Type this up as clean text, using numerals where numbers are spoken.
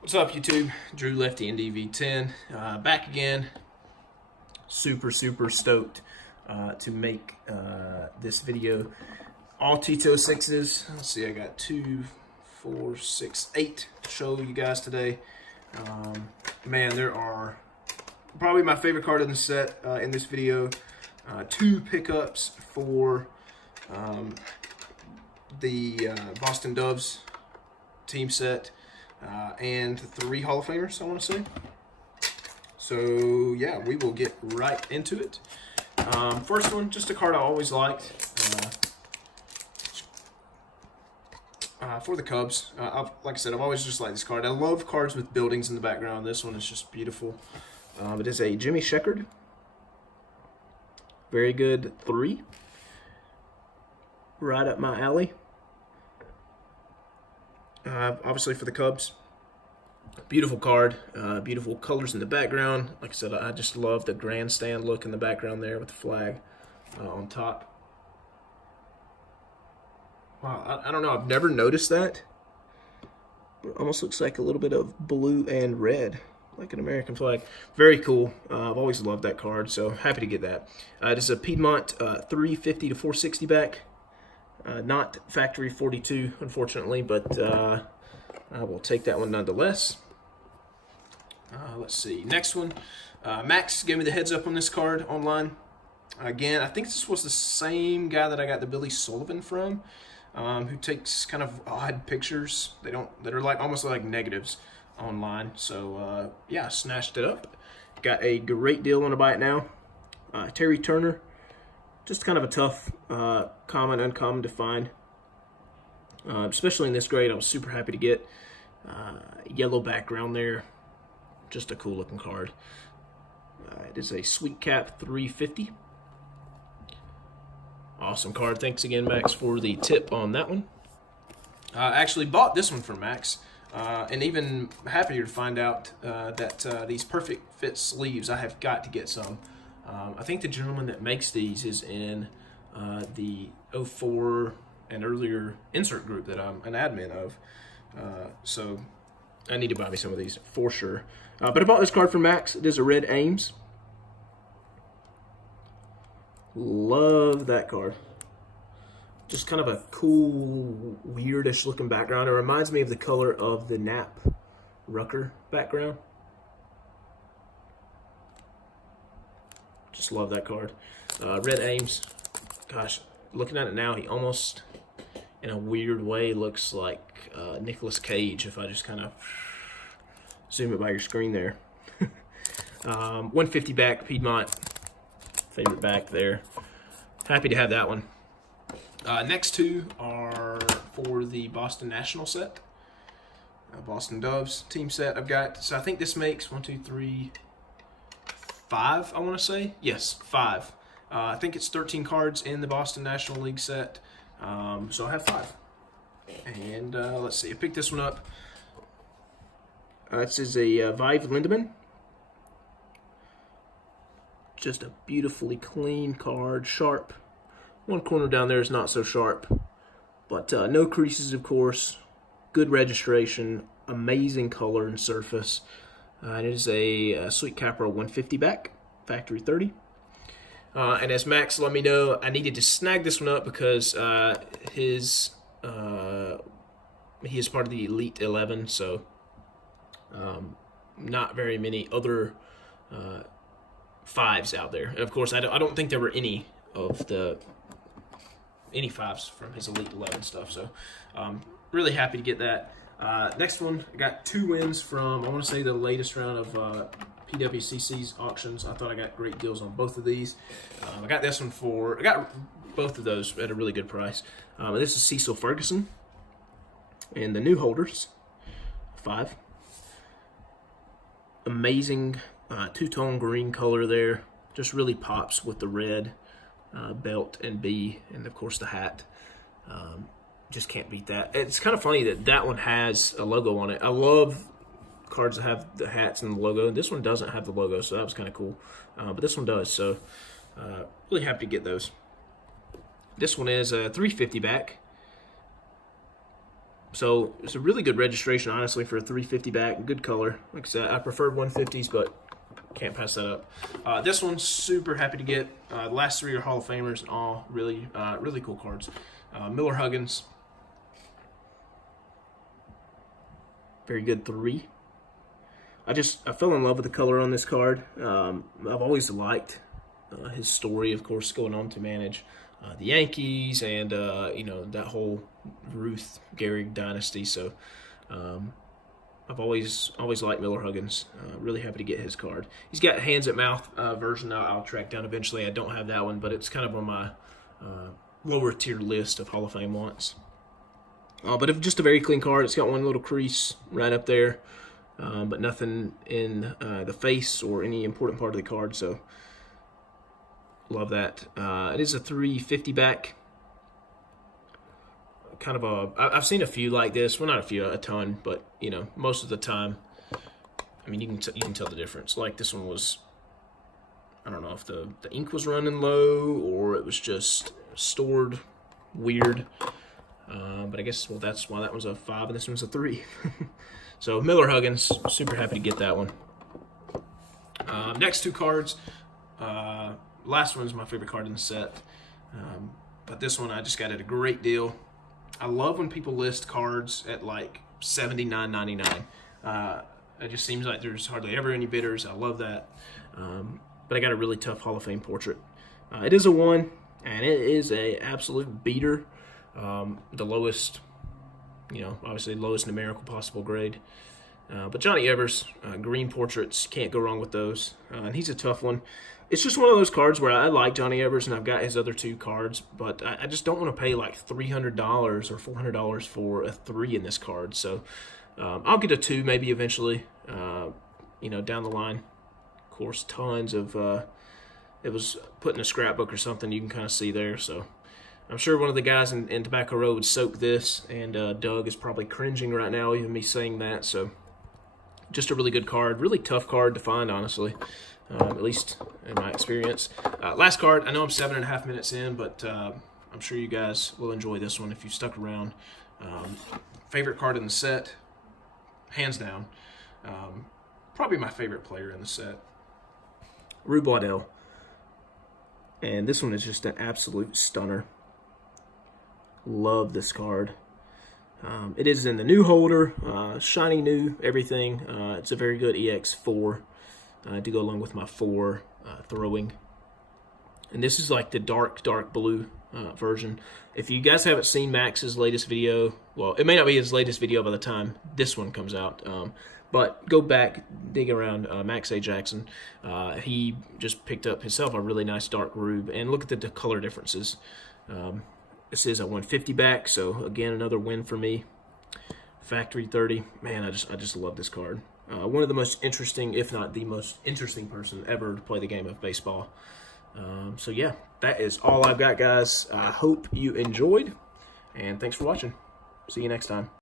What's up, YouTube? Drew Lefty NDV10 back again. Super stoked to make this video. All T206s. Let's see, I got 2, 4, 6, 8 to show you guys today. Man, there are probably my favorite card in the set in this video. 2 pickups for the Boston Doves team set. And 3 Hall of Famers, I want to say. So yeah, we will get right into it. First one, just a card I always liked for the Cubs. Like I said, I've always just liked this card. I love cards with buildings in the background. This one is just beautiful. It is a Jimmy Sheckard. Very good 3. Right up my alley. Obviously for the Cubs. Beautiful card, beautiful colors in the background. Like I said, I just love the grandstand look in the background there with the flag on top. Wow, I don't know, I've never noticed that. It almost looks like a little bit of blue and red, like an American flag. Very cool. I've always loved that card, so happy to get that. It is a Piedmont 350 to 460 back. Not factory 42, unfortunately, but I will take that one nonetheless. Let's see. Next one. Max gave me the heads up on this card online. Again, I think this was the same guy that I got the Billy Sullivan from, who takes kind of odd pictures. That are like almost like negatives online. So yeah, snatched it up. Got a great deal on a buy it now. Terry Turner. Just kind of a tough, common, uncommon to find. Especially in this grade, I was super happy to get. Yellow background there. Just a cool looking card. It is a Sweet Cap 350. Awesome card. Thanks again, Max, for the tip on that one. I actually bought this one from Max. And even happier to find out that these perfect fit sleeves, I have got to get some. I think the gentleman that makes these is in the 04 and earlier insert group that I'm an admin of. So I need to buy me some of these for sure. But I bought this card from Max. It is a red Ames. Love that card. Just kind of a cool, weirdish looking background. It reminds me of the color of the Nap Rucker background. Just love that card. Red Ames. Gosh, looking at it now, he almost, in a weird way, looks like Nicolas Cage if I just kind of zoom it by your screen there. 150 back, Piedmont. Favorite back there. Happy to have that one. Next 2 are for the Boston National set. Boston Doves team set I've got. So I think this makes 1, 2, 3, 5, I want to say. Yes, 5. I think it's 13 cards in the Boston National League set. So I have 5. And let's see, I picked this one up. This is a Vive Lindemann. Just a beautifully clean card, sharp. One corner down there is not so sharp. But no creases, of course. Good registration. Amazing color and surface. It is a Sweet Capra 150 back, factory 30. And as Max let me know, I needed to snag this one up because he is part of the Elite 11, so not very many other 5s out there. And of course, I don't think there were any 5s from his Elite 11 stuff, so really happy to get that. Next one, I got 2 wins from, I want to say, the latest round of PWCC's auctions. I thought I got great deals on both of these. I got this one I got both of those at a really good price. This is Cecil Ferguson. And the new holders, 5. Amazing two-tone green color there. Just really pops with the red belt and B, and of course the hat. Just can't beat that. It's kind of funny that that one has a logo on it. I love cards that have the hats and the logo. And this one doesn't have the logo, so that was kind of cool. But this one does, so really happy to get those. This one is a 350 back. So it's a really good registration, honestly, for a 350 back. Good color. Like I said, I preferred 150s, but can't pass that up. This one's super happy to get. The last 3 are Hall of Famers, all really, really cool cards. Miller Huggins, very good 3. I fell in love with the color on this card. I've always liked his story, of course, going on to manage the Yankees and you know, that whole Ruth Gehrig dynasty. So I've always liked Miller Huggins. Really happy to get his card. He's got a hands at mouth version I'll track down eventually. I don't have that one, but it's kind of on my lower tier list of Hall of Fame wants. But just a very clean card. It's got one little crease right up there, but nothing in the face or any important part of the card. So love that. It is a 350 back. Kind of I've seen a few like this. Well, not a few, a ton, but you know, most of the time, I mean, you can tell the difference. Like this one was, I don't know if the ink was running low or it was just stored weird. But I guess, well, that's why that one's a 5 and this one's a 3. So Miller Huggins, super happy to get that one. Next 2 cards. Last one's my favorite card in the set. But this one I just got at a great deal. I love when people list cards at like $79.99. It just seems like there's hardly ever any bidders. I love that. But I got a really tough Hall of Fame portrait. It is a 1, and it is a absolute beater. The lowest, you know, obviously lowest numerical possible grade. But Johnny Evers, green portraits, can't go wrong with those. And he's a tough one. It's just one of those cards where I like Johnny Evers, and I've got his other 2 cards, but I just don't want to pay like $300 or $400 for a 3 in this card. So I'll get a 2 maybe eventually, you know, down the line. Of course, tons of, it was put in a scrapbook or something, you can kind of see there. So I'm sure one of the guys in Tobacco Road would soak this, and Doug is probably cringing right now, even me saying that. So just a really good card, really tough card to find, honestly, at least in my experience. Last card, I know I'm 7.5 minutes in, but I'm sure you guys will enjoy this one if you stuck around. Favorite card in the set, hands down. Probably my favorite player in the set, Rube Waddell. And this one is just an absolute stunner. Love this card. It is in the new holder, shiny new, everything. It's a very good EX4 to go along with my 4 throwing. And this is like the dark blue version. If you guys haven't seen Max's latest video, well, it may not be his latest video by the time this one comes out, but go back, dig around Max A. Jackson. He just picked up himself a really nice dark Rube, and look at the color differences. This is a 150 back, so again, another win for me. Factory 30, man, I just love this card. One of the most interesting, if not the most interesting person ever to play the game of baseball. So yeah, that is all I've got, guys. I hope you enjoyed, and thanks for watching. See you next time.